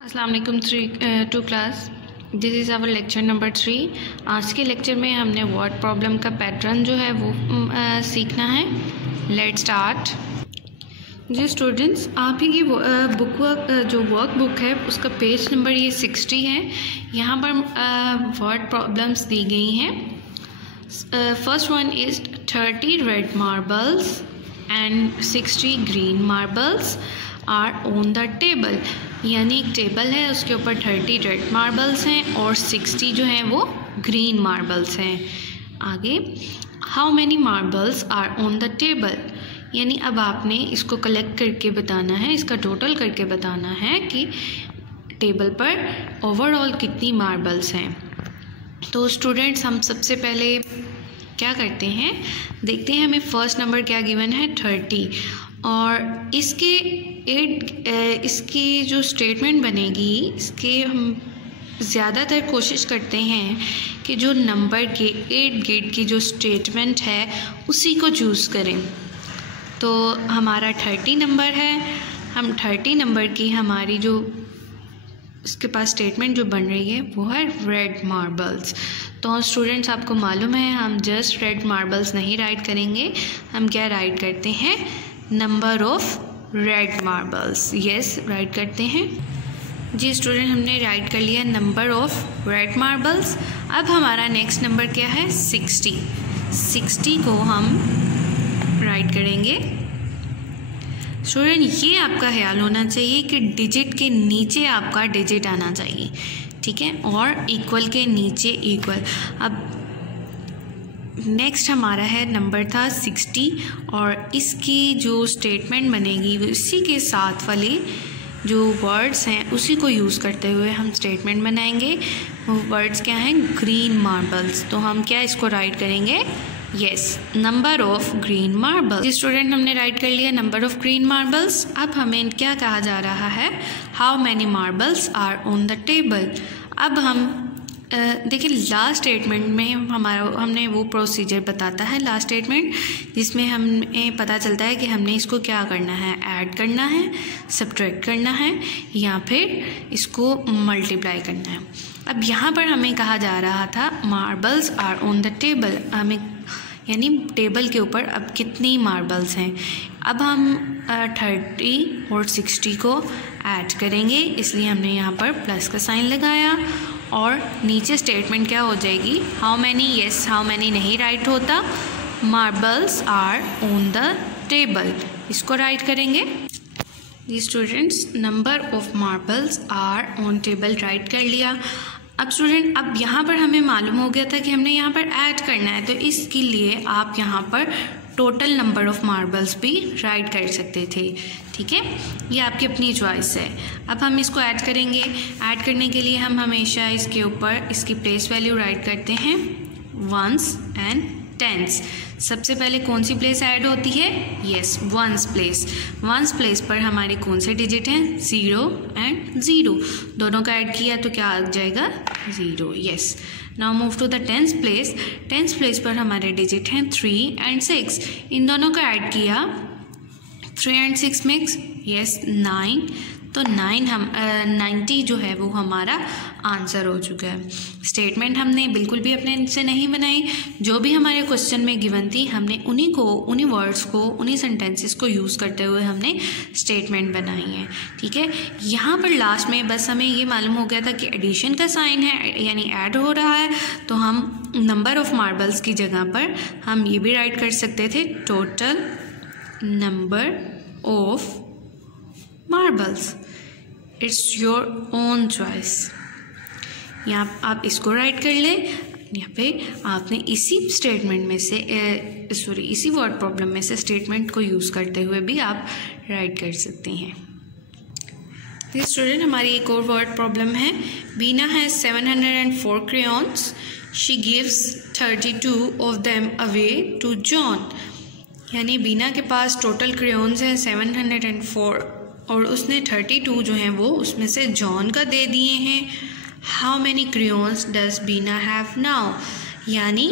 अस्सलाम वालेकुम to class. This is our lecture number 3। आज के लेक्चर में हमने वर्ड प्रॉब्लम का पैटर्न जो है वो सीखना है। Let start. जी स्टूडेंट्स, आप ही की जो वर्क बुक है उसका पेज नंबर ये 60 है। यहाँ पर वर्ड प्रॉब्लम्स दी गई हैं। First one is 30 red marbles and 60 green marbles are on the table. यानी एक टेबल है, उसके ऊपर 30 रेड मार्बल्स हैं और 60 जो हैं वो ग्रीन मार्बल्स हैं। आगे, how many marbles are on the table. यानी अब आपने इसको कलेक्ट करके बताना है, इसका टोटल करके बताना है कि टेबल पर ओवरऑल कितनी मार्बल्स हैं। तो स्टूडेंट्स, हम सबसे पहले क्या करते हैं, देखते हैं हमें फर्स्ट नंबर क्या गिवन है 30, और इसकी जो स्टेटमेंट बनेगी, इसके हम ज़्यादातर कोशिश करते हैं कि जो नंबर के 8 गेट की जो स्टेटमेंट है उसी को चूज़ करें। तो हमारा 30 नंबर है, हम 30 नंबर की हमारी जो इसके पास स्टेटमेंट जो बन रही है वो है रेड मार्बल्स। तो स्टूडेंट्स, आपको मालूम है हम जस्ट रेड मार्बल्स नहीं राइट करेंगे, हम क्या राइट करते हैं, number of red marbles. Yes, right करते हैं। जी स्टूडेंट, हमने राइट कर लिया नंबर ऑफ रेड मार्बल्स। अब हमारा नेक्स्ट नंबर क्या है 60। 60 को हम राइट करेंगे। स्टूडेंट, ये आपका ख्याल होना चाहिए कि डिजिट के नीचे आपका डिजिट आना चाहिए, ठीक है, और इक्वल के नीचे इक्वल। अब नेक्स्ट हमारा है नंबर था 60, और इसकी जो स्टेटमेंट बनेगी वो इसी के साथ वाले जो वर्ड्स हैं उसी को यूज़ करते हुए हम स्टेटमेंट बनाएंगे। वो वर्ड्स क्या हैं, ग्रीन मार्बल्स। तो हम क्या इसको राइट करेंगे, yes, number of green marbles. जी स्टूडेंट, हमने राइट कर लिया नंबर ऑफ ग्रीन मार्बल्स। अब हमें क्या कहा जा रहा है, how many marbles are on the table. अब हम देखिए लास्ट स्टेटमेंट में हमने वो प्रोसीजर बताता है लास्ट स्टेटमेंट, जिसमें हमें पता चलता है कि हमने इसको क्या करना है, ऐड करना है, सब्ट्रैक्ट करना है, या फिर इसको मल्टीप्लाई करना है। अब यहाँ पर हमें कहा जा रहा था marbles are on the table, हमें यानी टेबल के ऊपर अब कितनी मार्बल्स हैं। अब हम 30 और 60 को ऐड करेंगे, इसलिए हमने यहाँ पर प्लस का साइन लगाया, और नीचे स्टेटमेंट क्या हो जाएगी, how many. Yes, how many नहीं राइट होता, marbles are on the table, इसको राइट करेंगे। जी students, number of marbles are on table right कर लिया। अब स्टूडेंट, अब यहाँ पर हमें मालूम हो गया था कि हमने यहाँ पर ऐड करना है, तो इसके लिए आप यहाँ पर टोटल नंबर ऑफ मार्बल्स भी राइट कर सकते थे, ठीक है, ये आपकी अपनी चॉइस है। अब हम इसको ऐड करेंगे। ऐड करने के लिए हम हमेशा इसके ऊपर इसकी प्लेस वैल्यू राइट करते हैं, वंस एंड टेंस। सबसे पहले कौन सी प्लेस ऐड होती है, yes, ones place. Ones place पर हमारे कौन से डिजिट हैं, 0 एंड 0, दोनों का ऐड किया तो क्या आ जाएगा, 0। Yes, now move to the tens place. Tens place पर हमारे डिजिट हैं 3 एंड 6, इन दोनों का ऐड किया, 3 एंड 6 मिक्स, यस, 9। तो 90 जो है वो हमारा आंसर हो चुका है। स्टेटमेंट हमने बिल्कुल भी अपने से नहीं बनाई, जो भी हमारे क्वेश्चन में गिवन थी हमने उन्हीं वर्ड्स को, उन्हीं सेंटेंसेस को यूज़ करते हुए हमने स्टेटमेंट बनाई है, ठीक है। यहाँ पर लास्ट में बस हमें ये मालूम हो गया था कि एडिशन का साइन है, यानी ऐड हो रहा है, तो हम नंबर ऑफ मार्बल्स की जगह पर हम ये भी राइट कर सकते थे, total number of marbles. It's your own choice. यहाँ आप इसको राइट कर लें। यहाँ पे आपने इसी स्टेटमेंट में से इसी वर्ड प्रॉब्लम में से स्टेटमेंट को यूज़ करते हुए भी आप राइट कर सकते हैं। तो स्टूडेंट, हमारी एक और वर्ड प्रॉब्लम है। Beena has 704 crayons. She gives 32 of them away to John. यानी बीना के पास टोटल क्रेयॉन्स हैं 704, और उसने 32 जो हैं वो उसमें से जॉन का दे दिए हैं। How many crayons does Bina have now. यानी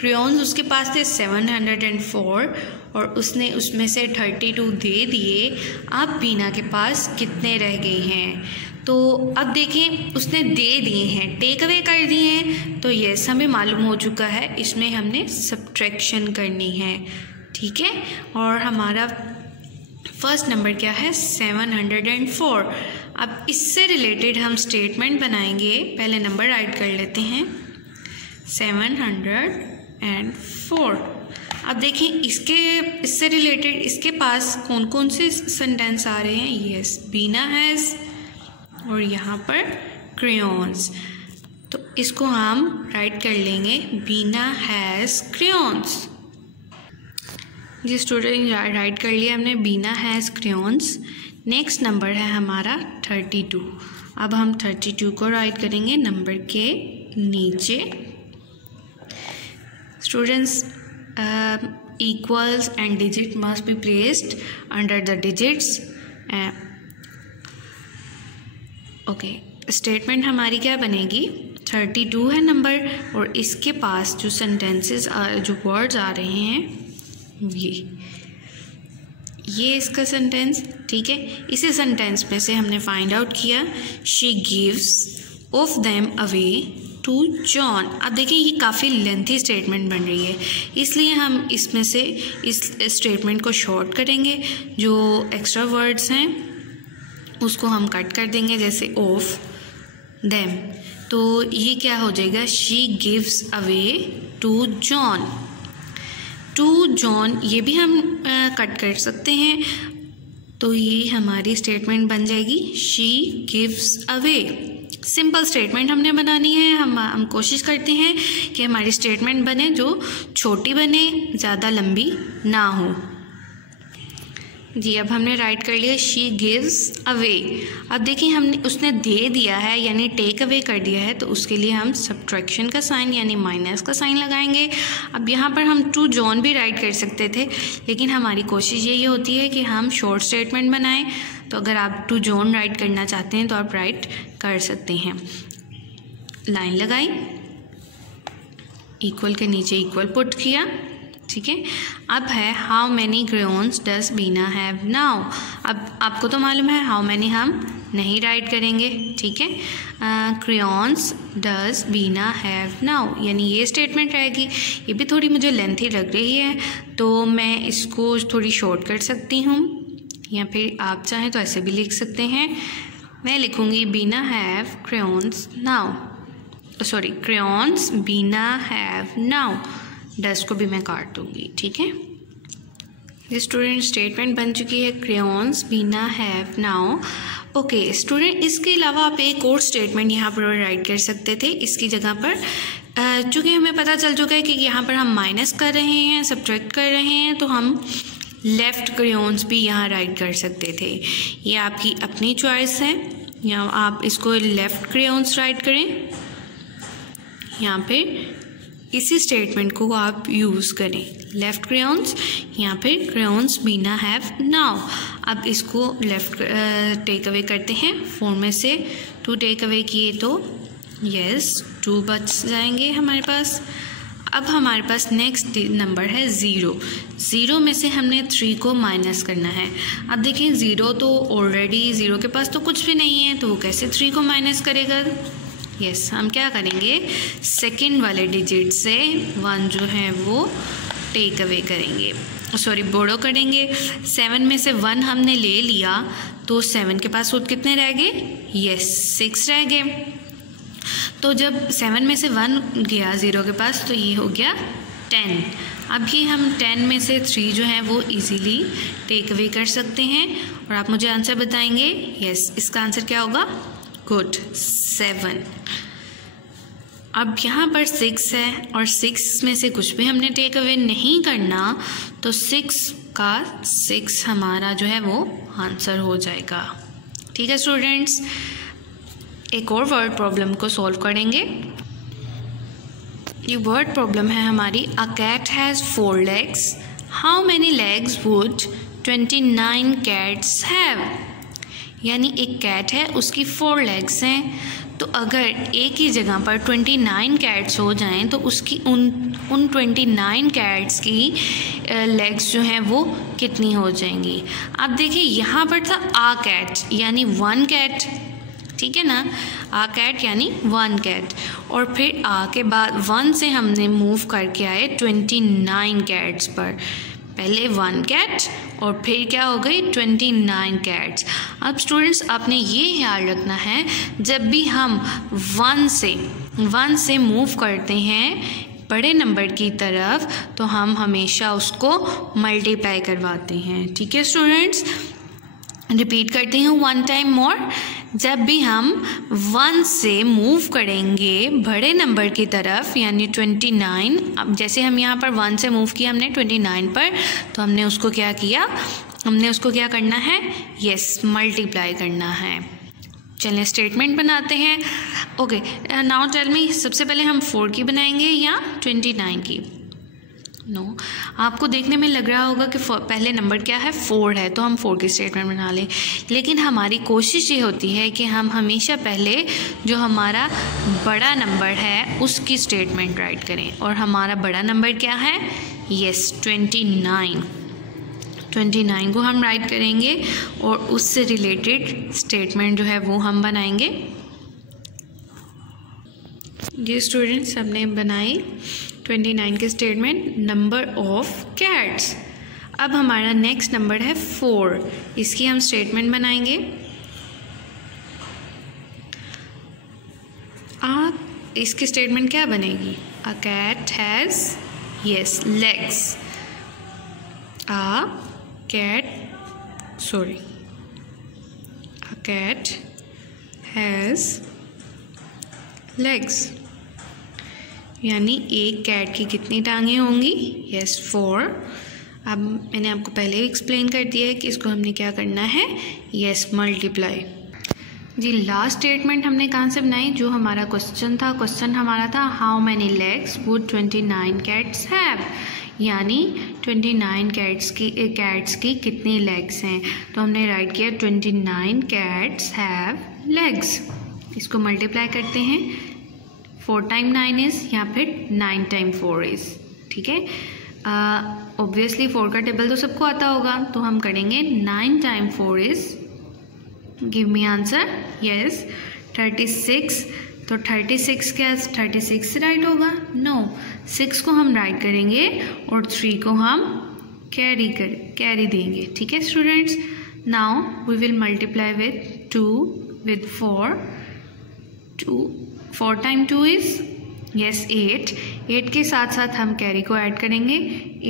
क्रेयॉन्स उसके पास थे 704 और उसने उसमें से 32 दे दिए। अब बीना के पास कितने रह गए हैं? तो अब देखें उसने दे दिए हैं, टेक अवे कर दिए हैं, तो यस हमें मालूम हो चुका है इसमें हमने सब्ट्रैक्शन करनी है, ठीक है। और हमारा फर्स्ट नंबर क्या है 704। अब इससे रिलेटेड हम स्टेटमेंट बनाएंगे, पहले नंबर राइट कर लेते हैं 704। अब देखें इससे रिलेटेड इसके पास कौन कौन से सेंटेंस आ रहे हैं, यस बीना हैज़ और यहाँ पर क्रेयॉन्स, तो इसको हम राइट कर लेंगे बीना हैज़ क्रेयॉन्स। जी स्टूडेंट राइट कर लिया हमने Beena has crayons. Next number है हमारा 32। अब हम 32 को राइट करेंगे नंबर के नीचे। Students equals and digit must be placed under the digits। Okay statement हमारी क्या बनेगी 32 है नंबर और इसके पास जो सेंटेंसेस जो वर्ड्स आ रहे हैं ये इसका सेंटेंस, ठीक है। इसी सेंटेंस में से हमने फाइंड आउट किया she gives of them away to John. अब देखिए ये काफ़ी लेंथी स्टेटमेंट बन रही है, इसलिए हम इसमें से इस स्टेटमेंट को शॉर्ट करेंगे, जो एक्स्ट्रा वर्ड्स हैं उसको हम कट कर देंगे, जैसे ऑफ देम, तो ये क्या हो जाएगा she gives away to John. To John ये भी हम कट कर सकते हैं, तो ये हमारी स्टेटमेंट बन जाएगी she gives away. Simple statement हमने बनानी है, हम कोशिश करते हैं कि हमारी स्टेटमेंट बने जो छोटी बने, ज़्यादा लंबी ना हो। जी अब हमने राइट कर लिया शी गिव्स अवे। अब देखिए हमने उसने दे दिया है यानी टेक अवे कर दिया है, तो उसके लिए हम सब्ट्रैक्शन का साइन यानी माइनस का साइन लगाएंगे। अब यहाँ पर हम टू जॉन भी राइट कर सकते थे, लेकिन हमारी कोशिश यही होती है कि हम शॉर्ट स्टेटमेंट बनाएं, तो अगर आप टू जॉन राइट करना चाहते हैं तो आप राइट कर सकते हैं। लाइन लगाई, इक्वल के नीचे इक्वल पुट किया, ठीक है। अब है how many crayons does Bina have now. अब आपको तो मालूम है हाउ मैनी हम नहीं राइट करेंगे, ठीक है। Crayons does Bina have now यानी ये स्टेटमेंट रहेगी। ये भी थोड़ी मुझे लेंथी लग रही है, तो मैं इसको थोड़ी शॉर्ट कर सकती हूँ, या फिर आप चाहें तो ऐसे भी लिख सकते हैं। मैं लिखूँगी Beena have crayons now, sorry crayons Bina have now, dust को भी मैं काट दूँगी, ठीक है। ये स्टूडेंट स्टेटमेंट बन चुकी है crayons Bina have now. Okay student इसके अलावा आप एक और स्टेटमेंट यहाँ पर राइट कर सकते थे इसकी जगह पर, चूँकि हमें पता चल चुका है कि यहाँ पर हम माइनस कर रहे हैं, सब्ट्रैक्ट कर रहे हैं, तो हम लेफ़्ट क्रेयॉन्स भी यहाँ राइट कर सकते थे। ये आपकी अपनी चॉइस है, या आप इसको लेफ़्ट क्रेयॉन्स राइट करें, यहाँ पे इसी स्टेटमेंट को आप यूज़ करें, लेफ़्ट क्रेयॉन्स यहाँ पे क्रेयॉन्स बीना हैव नाउ। अब इसको लेफ़्ट टेक अवे करते हैं, 4 में से 2 टेक अवे किए तो यस 2 बच जाएंगे हमारे पास। अब हमारे पास नेक्स्ट नंबर है 0। 0 में से हमने 3 को माइनस करना है। अब देखिए 0 तो ऑलरेडी 0 के पास तो कुछ भी नहीं है, तो वो कैसे 3 को माइनस करेगा। यस हम क्या करेंगे सेकंड वाले डिजिट से 1 जो है वो टेक अवे करेंगे, सॉरी बोरो करेंगे। 7 में से 1 हमने ले लिया, तो 7 के पास वो कितने रह गए, यस 6 रह गए। तो जब 7 में से 1 गया 0 के पास, तो ये हो गया 10। अब ये हम 10 में से 3 जो है वो इजीली टेक अवे कर सकते हैं, और आप मुझे आंसर बताएंगे। यस इसका आंसर क्या होगा, गुड 7। अब यहाँ पर 6 है और 6 में से कुछ भी हमने टेक अवे नहीं करना, तो 6 का 6 हमारा जो है वो आंसर हो जाएगा। ठीक है स्टूडेंट्स, एक और वर्ड प्रॉब्लम को सॉल्व करेंगे। ये वर्ड प्रॉब्लम है हमारी, a cat has 4 legs, how many legs would 29 cats have. यानी एक कैट है उसकी 4 legs हैं, तो अगर एक ही जगह पर 29 कैट्स हो जाएं तो उसकी उन 29 कैट्स की लेग्स जो हैं वो कितनी हो जाएंगी। अब देखिए यहाँ पर था आ कैट यानी 1 कैट, ठीक है ना। आ कैट यानी 1 कैट, और फिर आ के बाद 1 से हमने मूव करके आए 29 कैट्स पर। पहले 1 कैट और फिर क्या हो गई 29 कैट्स। अब स्टूडेंट्स आपने ये ख्याल रखना है, जब भी हम 1 से मूव करते हैं बड़े नंबर की तरफ, तो हम हमेशा उसको मल्टीप्लाई करवाते हैं। ठीक है स्टूडेंट्स, रिपीट करती हूँ 1 टाइम मोर। जब भी हम 1 से मूव करेंगे बड़े नंबर की तरफ यानी 29, अब जैसे हम यहाँ पर 1 से मूव किया हमने 29 पर, तो हमने उसको क्या किया, हमने उसको क्या करना है, यस मल्टीप्लाई करना है। चलिए स्टेटमेंट बनाते हैं। ओके नाउ टेल मी, सबसे पहले हम 4 की बनाएंगे या 29 की? नो, आपको देखने में लग रहा होगा कि पहले नंबर क्या है, 4 है, तो हम 4 की स्टेटमेंट बना लें। लेकिन हमारी कोशिश ये होती है कि हम हमेशा पहले जो हमारा बड़ा नंबर है उसकी स्टेटमेंट राइट करें, और हमारा बड़ा नंबर क्या है, यस 29 को हम राइट करेंगे और उससे रिलेटेड स्टेटमेंट जो है वो हम बनाएंगे। ये स्टूडेंट्स हमने बनाई 29 के स्टेटमेंट, नंबर ऑफ कैट्स। अब हमारा नेक्स्ट नंबर है 4, इसकी हम स्टेटमेंट बनाएंगे। इसकी स्टेटमेंट क्या बनेगी, a cat has yes legs, a cat has legs, यानी एक कैट की कितनी टांगें होंगी, यस 4। अब मैंने आपको पहले ही एक्सप्लेन कर दिया है कि इसको हमने क्या करना है, यस मल्टीप्लाई। जी लास्ट स्टेटमेंट हमने कहाँ से बनाई, जो हमारा क्वेश्चन था, क्वेश्चन हमारा था how many legs would 29 cats have, यानी 29 कैट्स की कितनी लेग्स हैं, तो हमने राइट किया 29 कैट्स हैव लेग्स। इसको मल्टीप्लाई करते हैं, 4 टाइम 9 इज़ या फिर 9 टाइम 4 इज़, ठीक है। ऑब्वियसली 4 का टेबल तो सबको आता होगा, तो हम करेंगे 9 time 4 is, give me answer, yes 36। तो 36 क्या 36 राइट होगा, नो 6 को हम राइट करेंगे और 3 को हम कैरी देंगे, ठीक है students. Now we will multiply with 2 with 4, 4 time 2 is yes 8 के साथ साथ हम कैरी को ऐड करेंगे,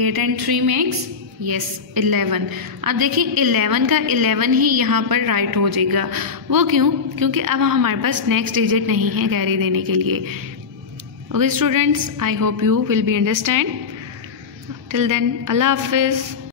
8 एंड 3 मेक्स यस 11। अब देखिए 11 का 11 ही यहाँ पर राइट हो जाएगा, वो क्यों, क्योंकि अब हमारे पास नेक्स्ट डिजिट नहीं है कैरी देने के लिए। Okay students, I hope you will be understand. Till then अल्लाह हाफिज़।